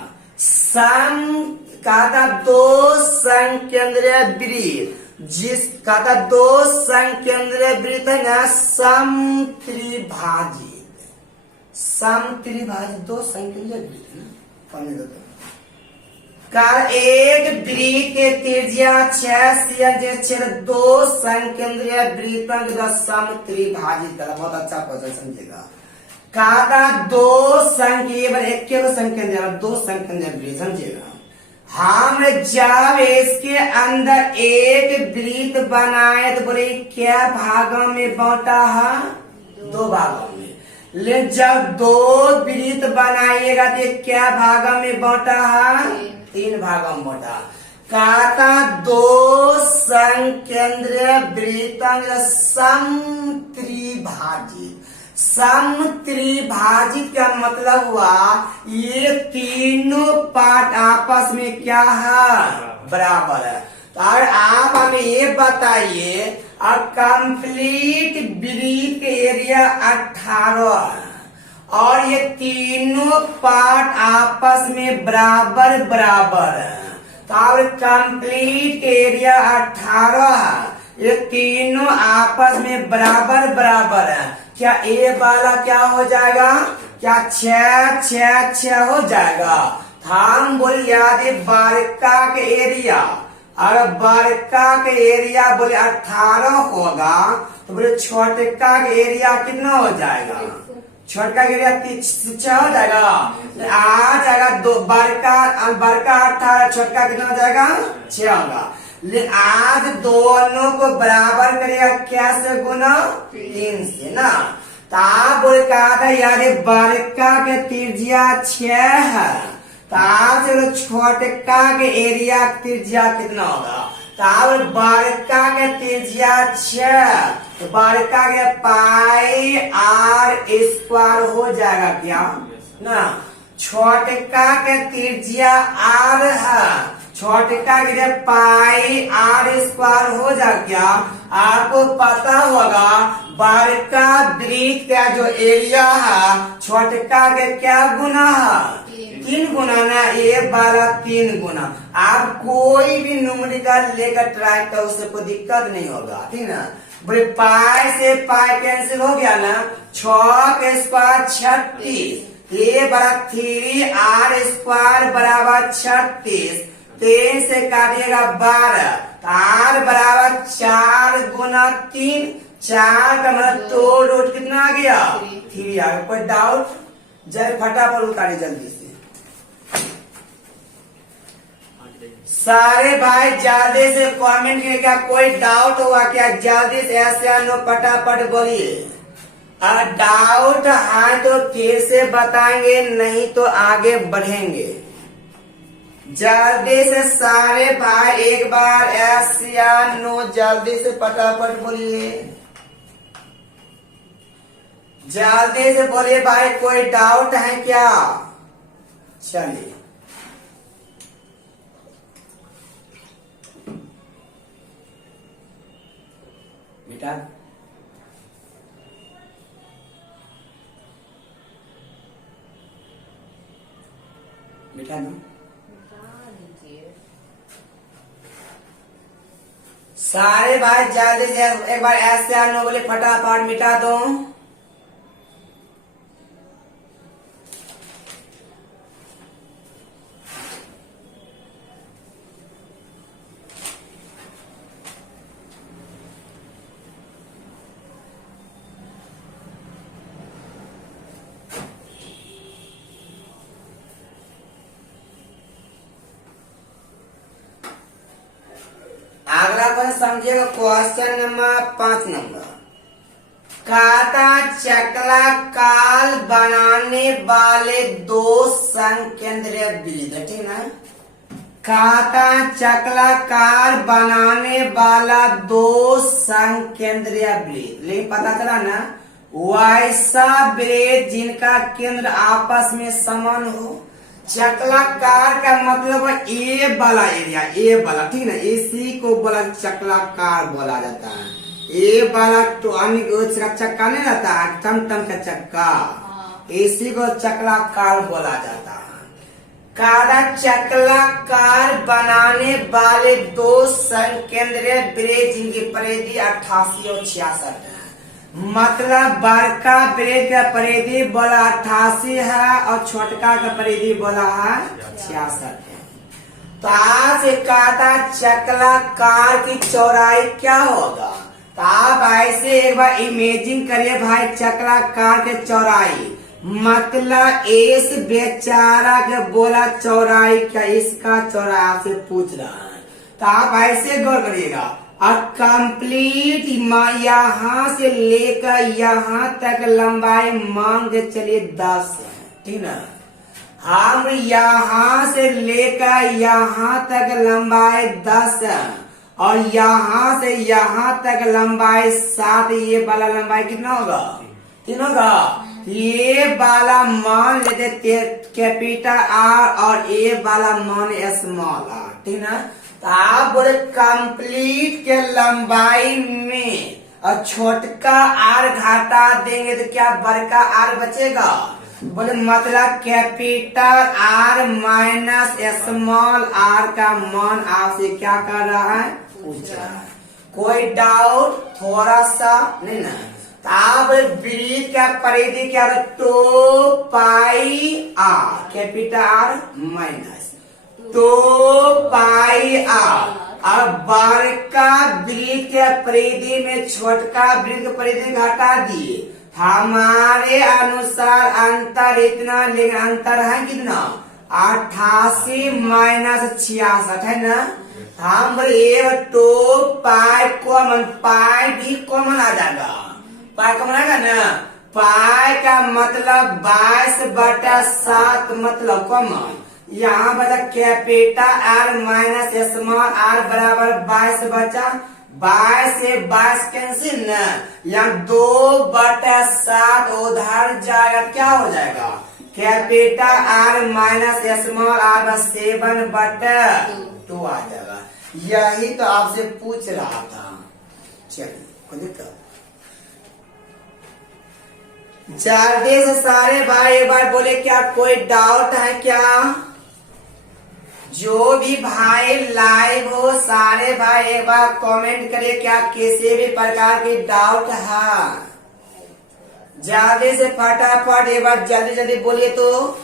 कहता 2 संकेंद्रीय वृत्त जिस कहता 2 संकेंद्रीय वृत्त है ना समत्रिभाजित 2 संकेंद्रीय वृत्त है ना एक वृत्त के त्रिज्या 6 cm 2 संकेंद्रीय वृत्तों के समत्रिभाजित करा। बहुत अच्छा क्वेश्चन समझेगा। कहता 2 संकेंद्रीय 2 संकेंद्रीय वृत्त समझिएगा। हम जब इसके अंदर एक वृत्त बनाए तो बोले क्या भागों में बांटा है 2 भागों में। लेकिन जब 2 वृत्त बनाइएगा तो क्या भागों में बांटा है 3 भागों में बांटा। कहता 2 संकेंद्रीय वृत्तों समत्रिभाजित का मतलब हुआ ये तीनों पार्ट आपस में क्या है बराबर है। तो आप हमें ये बताइए कंप्लीट वृत्त के एरिया 18 है और ये तीनों पार्ट आपस में बराबर है। तो कंप्लीट एरिया 18 है ये तीनों आपस में बराबर है। क्या ए वाला क्या हो जाएगा क्या 6 हो जाएगा। हम बोले यदि बड़का के एरिया अगर बड़का के एरिया बोले 18 होगा तो बोले छोटका के एरिया कितना हो जाएगा छोटका के एरिया 6 हो जाएगा आ जाएगा। बड़का 18 छोटका कितना हो जाएगा 6 होगा। लेकिन आज दोनों को बराबर करेगा क्या से गुना 3 से ना। तो आप बोले कहा था यार बड़का के त्रिज्या 6 है, तो आप चलो छोटका के एरिया त्रिज्या कितना होगा। तो आप बड़का के त्रिज्या 6, तो बड़का के पाई आर स्क्वायर हो जाएगा क्या ना। छोटका के त्रिज्या आर है, छोटका के पाई आर स्क्वायर हो जाएगा क्या। आपको पता होगा बड़का वृत्त का जो एरिया है छोटका के क्या गुना है 3 गुना ना, ये वाला 3 गुना। आप कोई भी न्यूमेरिकल लेकर ट्राई कर, उससे कोई दिक्कत नहीं होगा, ठीक ना। बोले पाई से पाई कैंसिल हो गया ना, 6 के स्क्वायर 36, ये बराबर 3 आर स्क्वायर बराबर 36, 3 से काटिएगा 12, आर बराबर 4 गुना 3, 4 का मतलब 2 रूट कितना आ गया 3 आ गया। कोई डाउट? जब फटाफट उतारे जल्दी से सारे भाई, जल्दी से कमेंट किए, क्या कोई डाउट हुआ क्या, जल्दी से ऐसे नो फटाफट बोलिए। डाउट है तो फिर से बताएंगे, नहीं तो आगे बढ़ेंगे। जल्दी से सारे भाई एक बार एस या नो जल्दी से फटाफट बोलिए, जल्दी से बोलिए भाई, कोई डाउट है क्या। चलिए बेटा बेटा नो सारे भाई जल्दी से एक बार ऐसे नो बोले फटाफट मिटा दो। अगला क्वेश्चन समझिएगा, क्वेश्चन नंबर 5 नंबर। काटा चकला काल बनाने वाले 2 संकेंद्रीय वृत्त, ठीक ना। काटा चकला कार बनाने वाला 2 संकेंद्रीय वृत्त, लेकिन पता चला ना वैसा वृत्त जिनका केंद्र आपस में समान हो। चक्राकार का मतलब ए वाला एरिया, ए वाला, ठीक ना, इसी को बोला चक्राकार बोला जाता है। ए वाला तो अन्य चक्का नहीं रहता है, टम टम का चक्का, इसी को चक्राकार बोला जाता है। कारा चक्राकार बनाने वाले 2 संकेंद्रीय वृत्त जिनकी परिधि 88 और 66 है। मतलब बड़का वृत्त का परिधि बोला 88 है और छोटका का परिधि बोला है 66 है। तो आज काटा चक्राकार की चौड़ाई क्या होगा। तो आप ऐसे एक बार इमेजिन करिए भाई, चक्राकार के चौड़ाई मतलब इस बेचारा के बोला चौड़ाई क्या, इसका चौड़ाई आपसे पूछ रहा है। तो आप ऐसे गौर करिएगा, कंप्लीट यहाँ से लेकर यहाँ तक लंबाई मान के चलिए 10 है, ठीक ना। हम यहाँ से लेकर यहाँ तक लंबाई 10 है और यहाँ से यहाँ तक लंबाई 7, ये वाला लंबाई कितना होगा 3 होगा। ये वाला मान लेते कैपिटल आर और ये वाला मान स्मॉल आर, ठीक ना। तो आप बोले कंप्लीट के लंबाई में और छोटका आर घटा देंगे तो क्या बड़का आर बचेगा। बोले मतलब capital R minus small R का मान आपसे क्या कर रहा है, पूछ रहा है। कोई डाउट थोड़ा सा नहीं ना। तो आप वृत्त का परिधि क्या है 2 pi R, capital R minus 2 pi R. अब बड़का वृत्त के परिधि में छोटका वृत्त की परिधि घटा दिए। हमारे अनुसार अंतर इतना, लेकिन अंतर है कितना 88 माइनस 66 है ना। हम बोले टू पाई कॉमन, पाई भी कॉमन आ जाएगा, पाई कॉमन आएगा ना। पाई का मतलब 22/7 मतलब कॉमन। यहाँ बचा capital R minus small R बराबर 22 बचा, 22 से 22 कैंसिल न, यहाँ 2/7 उधर जाएगा, क्या हो जाएगा capital R minus small R 7/2 आ जाएगा। यही तो आपसे पूछ रहा था। चलिए कोई दिक्कत, जल्दी से सारे भाई एक बार बोले क्या कोई डाउट है क्या? जो भी भाई लाइव हो सारे भाई एक बार कमेंट करिए क्या किसी भी प्रकार की डाउट है। जल्दी से फटाफट एक बार जल्दी जल्दी बोलिए तो।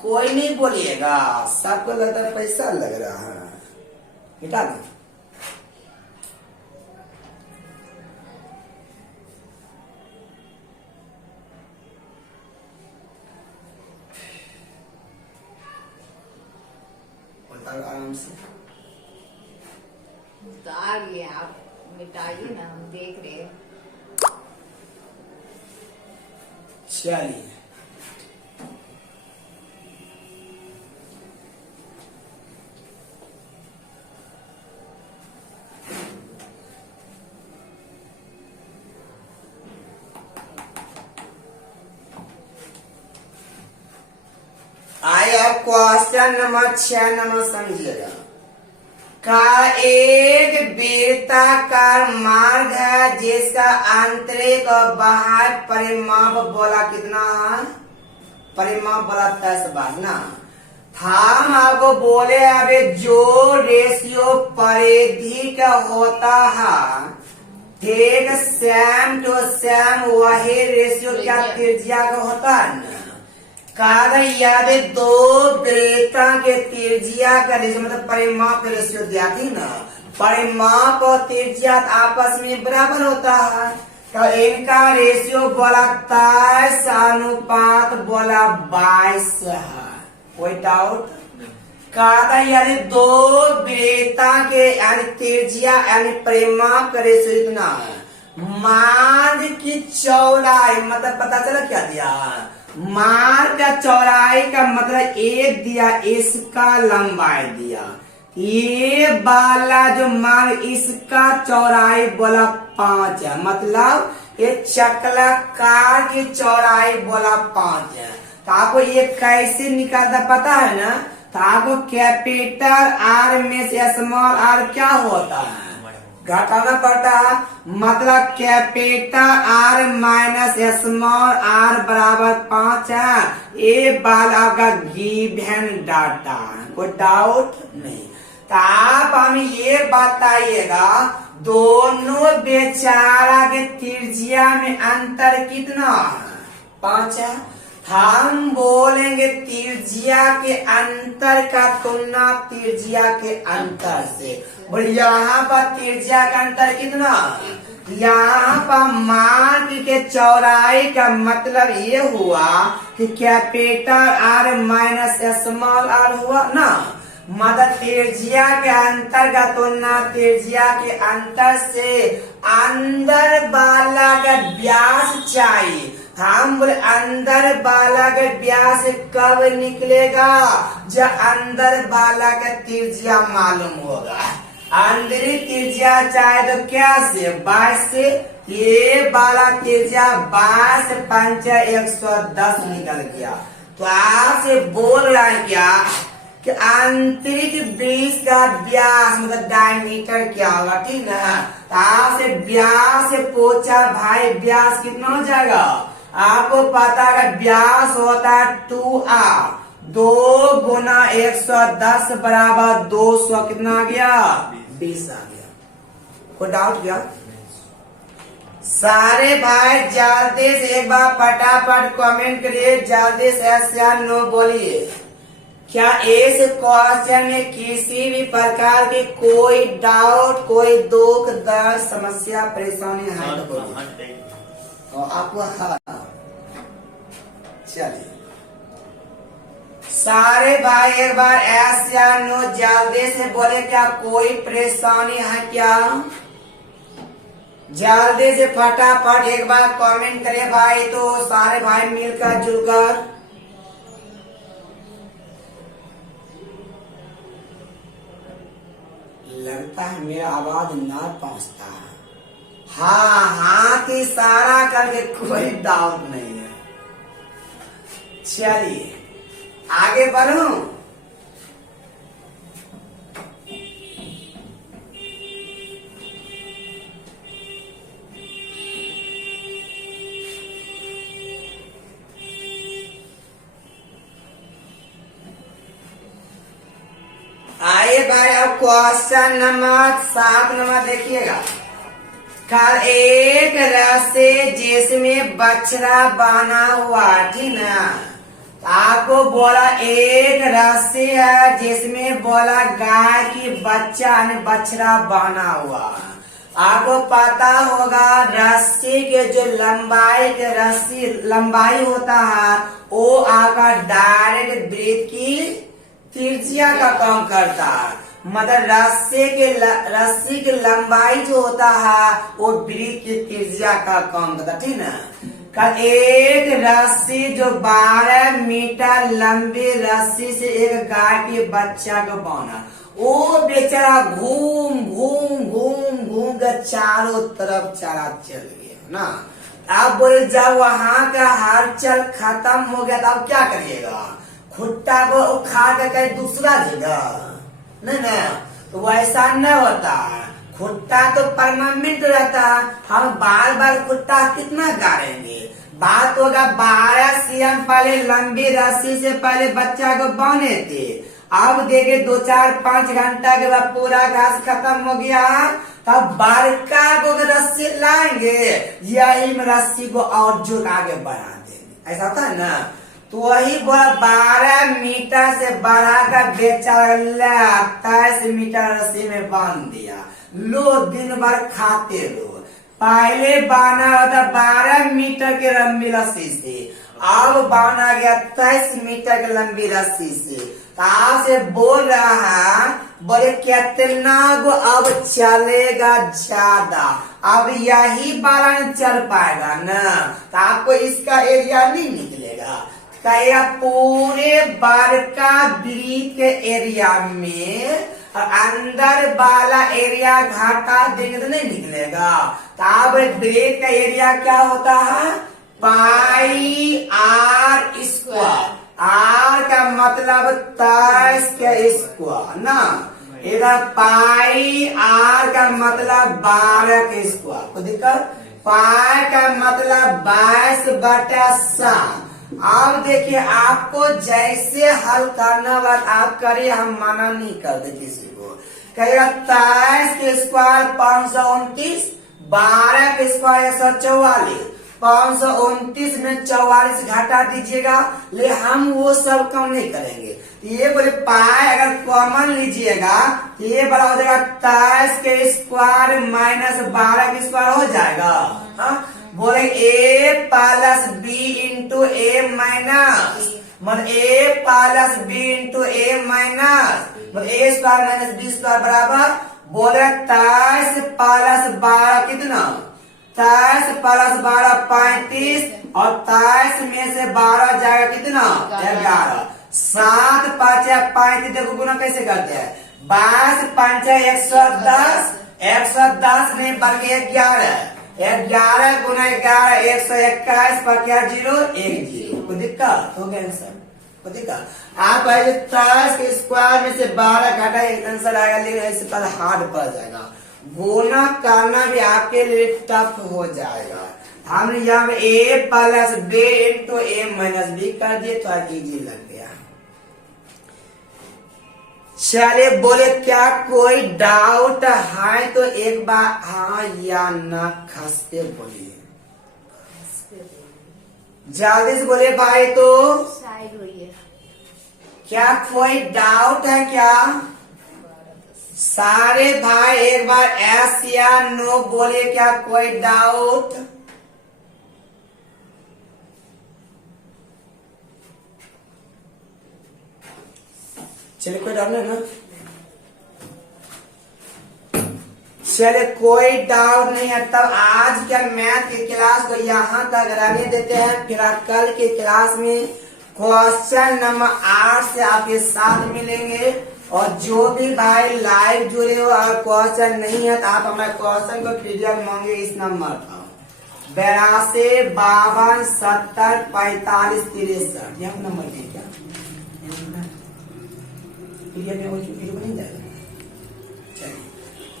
कोई नहीं बोलिएगा, सबको लगता है पैसा लग रहा है, मिटा दो। आराम से उतार लिए आप, मिटाइए ना, हम देख रहे हैं। चलिए आइए अब क्वेश्चन नंबर 6 नंबर समझिएगा। का एक वृत्ताकार मार्ग है जिसका आंतरिक और बाह्य परिमाप बोला कितना है? परिमाप बोला 10 बार ना। हम आपको बोले अभी जो रेशियो परिधि का होता है ठीक सेम टू सेम वही रेशियो क्या त्रिज्या का होता है ना। कारण याद दो वृत्ता के त्रिज्या का रेशियो मतलब परिमाप का रेशियो दिया थी ना, परिमाप और त्रिज्या आपस में बराबर होता है, तो इनका रेशियो बोला 23 अनुपात बोला 22 है। कोई डाउट? कारण यानी दो वृत्ता के यानी त्रिज्या यानी परिमाप का रेशियो इतना है, मार्ग की चौड़ाई मतलब पता चला क्या दिया, मार्ग का चौड़ाई का मतलब 1 दिया, इसका लंबाई दिया, ये वाला जो मार्ग इसका चौड़ाई बोला 5 है, मतलब ये चक्राकार की चौड़ाई बोला 5 है। तो आपको ये कैसे निकालता पता है ना, तो आपको कैपिटल आर में से स्मॉल आर क्या होता है घटाना पड़ता है, मतलब capital R minus small R बराबर 5 है। ये बाल आपका गिवन डाटा है, कोई डाउट नहीं। तो आप हमें ये बताइएगा दोनों बेचारा के त्रिज्या में अंतर कितना है? 5 है। हम बोलेंगे त्रिज्या के अंतर का तुलना त्रिज्या के अंतर से। बोल यहाँ पर त्रिज्या का अंतर कितना? यहाँ पर मार्ग के चौड़ाई का मतलब ये हुआ कि capital R minus small R हुआ ना, मतलब त्रिज्या के अंतर का तुलना त्रिज्या के अंतर से अंदर वाला का व्यास चाहिए। हम बोले अंदर वाला का व्यास कब निकलेगा? जब अंदर वाला का त्रिज्या मालूम होगा। अंदरी त्रिज्या चाहे तो क्या से 22 से, ये वाला त्रिज्या 22 5 110 निकल गया। तो आपसे बोल रहा है क्या कि आंतरिक वृत्त का व्यास मतलब डायमीटर क्या होगा, ठीक ना। तो आपसे व्यास से पूछा भाई व्यास कितना हो जाएगा, आपको पता है व्यास होता है 2r, 2 गुना 110 बराबर 200 कितना आ गया? 20 आ गया। कोई डाउट क्या? सारे भाई जल्दी से एक बार फटाफट कमेंट करिए, जल्दी से यस या नो बोलिए। क्या इस क्वेश्चन में किसी भी प्रकार की कोई डाउट, कोई दुख दर्द समस्या परेशानी है तो बोलिए। और आपको हाँ चलिए सारे भाई एक बार एस या नो जल्दी से बोले, क्या कोई परेशानी है क्या? जल्दी से फटाफट एक बार कमेंट करे भाई, तो सारे भाई मिलकर जुलकर। लगता है मेरा आवाज ना पहुंचता है। हाँ, हाथ इशारा करके कोई डाउट नहीं है। चलिए आगे बढ़ूं। आइए भाई, अब क्वेश्चन नंबर 7 नंबर देखिएगा। कल एक रस्से जिसमें बछड़ा बना हुआ, ठीक ना? आपको बोला एक रस्सी है जिसमें बोला गाय की बच्चा ने बछड़ा बना हुआ। आपको पता होगा रस्सी के जो लंबाई के रस्सी लंबाई होता है वो आपका डायरेक्ट ब्रेथ की त्रिज्या का काम करता है। मतलब रस्सी की लंबाई जो होता है वो ब्रेथ की त्रिज्या का काम करता है, ठीक ना? एक रस्सी जो 12 मीटर लंबी रस्सी से एक गाय के बच्चा को बांधा, वो बेचारा घूम घूम घूम घूम कर चारों तरफ चला चल गया ना। अब बोले जब वहां का हलचल खत्म हो गया तो अब क्या करिएगा? खुट्टा को उखाड़ कर कहीं दूसरा जगह नहीं ना, तो वैसा न होता। खुट्टा तो परमानेंट रहता है, हम बार बार खुट्टा कितना गाड़ेंगे? बात होगा 12 सीएम पहले लंबी रस्सी से पहले बच्चा को बांधे थे। अब देखे 2 4 5 घंटा के बाद पूरा घास खत्म हो गया, तब बारका को रस्सी लाएंगे, यही में रस्सी को और जो आगे बढ़ा देंगे। ऐसा था ना, तो वही बोला 12 मीटर से बढ़ाकर बेचारा 23 मीटर रस्सी में बांध दिया। लो दिन भर खाते लो। पहले बांधा होता 12 मीटर के लंबी रस्सी से, अब बांधा गया 23 मीटर की लंबी रस्सी से। कहा से बोल रहा है, बोले कितना को अब चलेगा ज्यादा, अब यही 12 चल पाएगा ना, तो आपको इसका एरिया नहीं निकलेगा। कहेगा पूरे बड़का ब्रीथ के एरिया में अंदर वाला एरिया घाटा देंगे तो नहीं निकलेगा। तो अब ब्रेथ का एरिया क्या होता है? पाई आर स्क्वायर। आर का मतलब 23 का स्क्वायर ना, इधर पाई आर का मतलब 12 का स्क्वायर। कोई दिक्कत? पाई का मतलब 22/7। अब देखिए आपको जैसे हल करना बात आप करिए, हम मना नहीं करते किसी को। कहेगा 23 के स्क्वायर 529, 12 के स्क्वायर 144, 529 में 44 घटा दीजिएगा। ले हम वो सब कम नहीं करेंगे। ये बोले पाए अगर कॉमन लीजिएगा तो ये बड़ा हो जाएगा 23 के स्क्वायर माइनस 12 के स्क्वायर हो जाएगा। हाँ, बोले a plus b into a minus, मतलब a plus b into a minus, मतलब a square minus b square बराबर, बोले 23 प्लस 12 कितना? 23 प्लस 12 35, और 23 में से 12 जाएगा कितना? 11। 7 5 35, देखो गुना कैसे करते हैं? 22 5 110, 110 नहीं बल्कि 11, 11 गुना 11 121 पर क्या 0 1 0। कोई दिक्कत हो गया आंसर? कोई दिक्कत? आप 23 के स्क्वायर में से 12 घटा आंसर आएगा, लेकिन ऐसे पर हार्ड पड़ जाएगा। गुना करना भी आपके लिए टफ हो जाएगा। हमने यहाँ पे a plus b into a minus b कर दिए तो इजी लग गया। चलिए बोले क्या कोई डाउट है तो एक बार हाँ या ना खसते बोलिए, जल्दी से बोले भाई। तो शायद हुई है। क्या कोई डाउट है क्या? सारे भाई एक बार एस या नो बोले, क्या कोई डाउट? चलिए कोई डाउट नहीं ना, चले कोई डाउट नहीं है। तब आज के मैथ की क्लास को यहाँ तक रहने देते हैं, फिर कल की क्लास में क्वेश्चन नंबर 8 से आपके साथ मिलेंगे। और जो भी भाई लाइव जुड़े हो अगर क्वेश्चन नहीं है तो आप हमारे क्वेश्चन को पीडीएफ मांगे इस नंबर पर 82 52 70 45 63, यह नंबर है क्या? पीडीएफ में वीडियो नहीं जाएगा।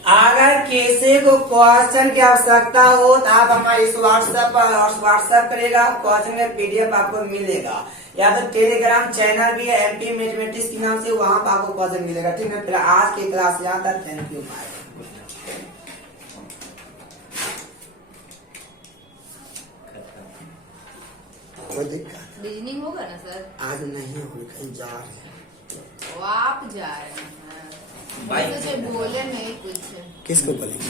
अगर किसी को क्वेश्चन की आवश्यकता हो तो आप हमारे इस व्हाट्सएप करेगा, क्वेश्चन में पीडीएफ आपको मिलेगा। या तो टेलीग्राम चैनल भी है एमपी मैथमेटिक्स के नाम से, वहां पर आपको क्वेश्चन मिलेगा। ठीक है, फिर आज की क्लास यहाँ तक। Thank you, bye. कोई दिक्कत रीजनिंग होगा ना सर? आज नहीं होगी, कहीं जा रहे हैं। वो आप जा रहे हैं, मुझे बोले नहीं कुछ। किसको बोलेंगे?